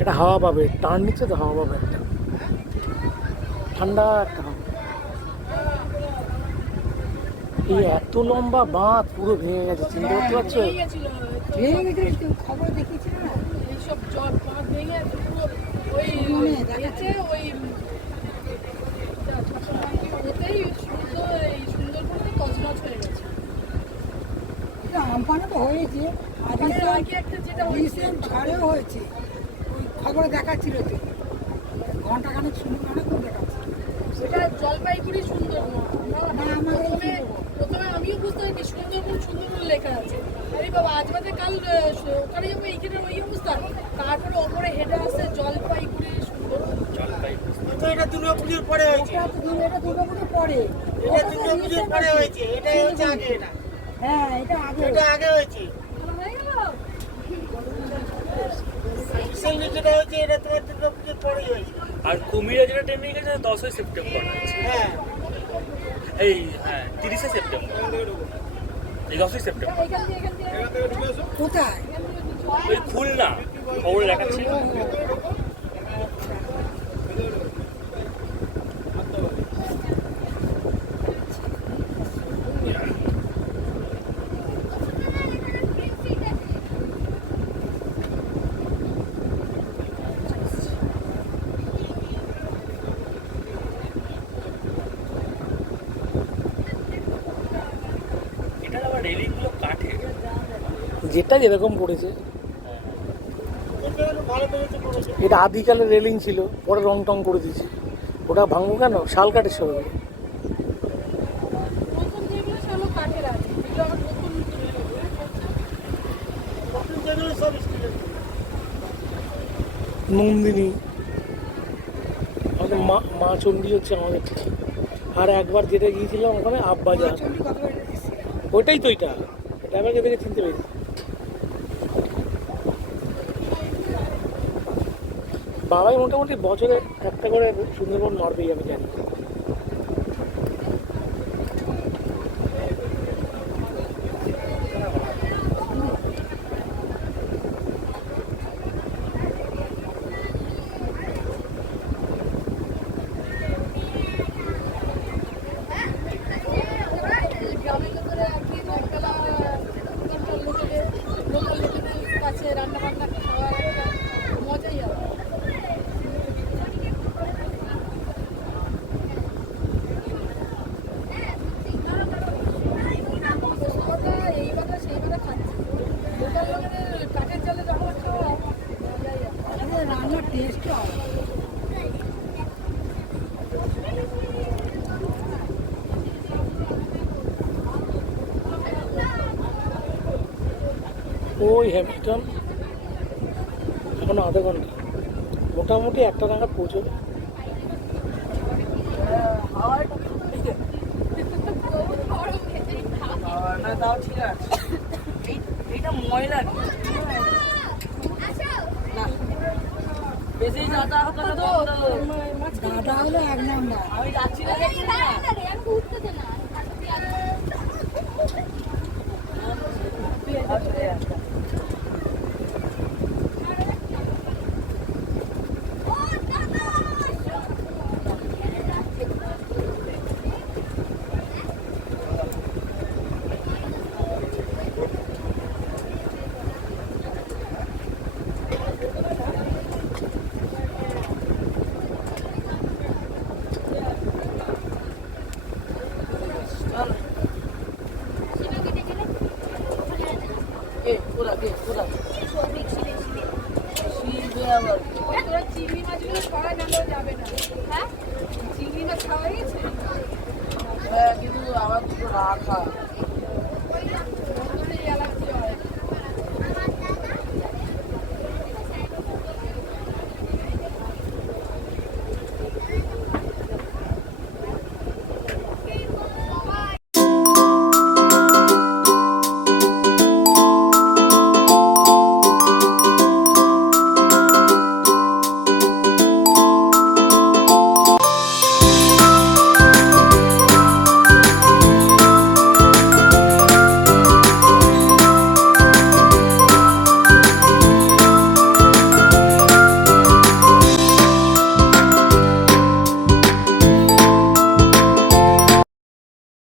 এটা হাওয়া পাবে, টান নিচ্ছে তো, হাওয়া পাবে একটা ঠান্ডা একটা হাওয়া। এই এত লম্বা বাঁধ পুরো ভেঙে গেছে, চিন্তা করতে পারছো? ভেঙে গেছে, খবর দেখেছি না এইসব জল বাঁধ ভেঙে পুরো ওই দেখাচ্ছে ওই ওতেই সুন্দর, এই সুন্দরবনটা তছনছ হয়ে গেছে। আমফানে তো হয়েছে, আর আগে একটা যেটা রিসেন্ট ঝড়েও হয়েছে, ওই খবরে দেখাচ্ছিল তো, ঘন্টাখানেক অনেকক্ষণ দেখাচ্ছে। সেটা জলপাইগুড়ি সুন্দরবন। না, আমাদের প্রথমে আমিও বুঝতে পারিনি সুন্দরবন সুন্দরবন লেখা আছে। আরে বাবা, আজ বাদে কাল ওখানে যাবো, এইখানে ওই অবস্থা। তারপরে ওপরে হেঁটে আসছে জলপাইগুড়ি সুন্দরবন। এটা দুর্গাপুজোর পরে হয়েছে, এটা দুর্গাপুজোর পরে, এটা দুর্গাপুজোর পরে হয়েছে, এটাই হচ্ছে আগে। এটা হ্যাঁ এটা আগে এটা আগে হয়েছে, হয়ে গেল। রিসেন্টলি যেটা হয়েছে এটা তোমার দুর্গাপুজোর পরেই হয়েছে। আর কুমিরা যেটা ট্রেনিং গেছে 10ই সেপ্টেম্বর, হ্যাঁ এই হ্যাঁ 30শে সেপ্টেম্বর, এই 10ই সেপ্টেম্বর। এখান থেকে কোথায়? ওই খুলনা খবর দেখাচ্ছি। এটা আবার রেলিংগুলো কাঠের। যেটা যেরকম করেছে, ভালো করেছে করেছে। এটা আদিকালের রেলিং ছিল, পরে রং টং করে দিয়েছে। ওটা ভাঙবো কেন, শাল কাঠের সঙ্গে। প্রথম যেগুলো সেগুলো কাঠের আছে, এগুলো আবার নতুন নতুন যেগুলো সব স্টিলের। নন্দিনী আমাদের মা চণ্ডী হচ্ছে আমাদের ঠিক। আর একবার যেটা গিয়েছিলাম ওখানে আব্বাজার, চণ্ডী কতবার এসেছিলাম। ওইটাই তো, এটা এটা আমাকে দেখে চিনতে পেরেছি। বাবাই মোটামুটি বছরে একটা করে সুন্দরবন মারবেই, আমি জানি। গ্রামের লোকেরা আর কি রাতবেলা লোকাল লোকেদের কাছে রান্না বান্না খাওয়ার একটা মজাই আলাদা। এই বাটা সেই বাটা খাচ্ছে, লোকাল লোকেদের কাঠের জালে যখন খাওয়া মজাই আলাদা। রান্নার টেস্টও আলাদা। ওই হ্যামিল্টন এখনো আধা ঘন্টা, মোটামুটি একটা নাগাদ পৌঁছবে। না তাও ঠিক আছে, এইটা ময়লা না বেশি দাদা হতো না তো দাদা হলো এক নাম্বার। আমি যাচ্ছি না দেখছি না। তোরা চিংড়ি মাছগুলো খাওয়া নাহলেও যাবে না। হ্যাঁ, চিংড়ি মাছ খাওয়া গেছে। কিন্তু আমার দুটো রাখা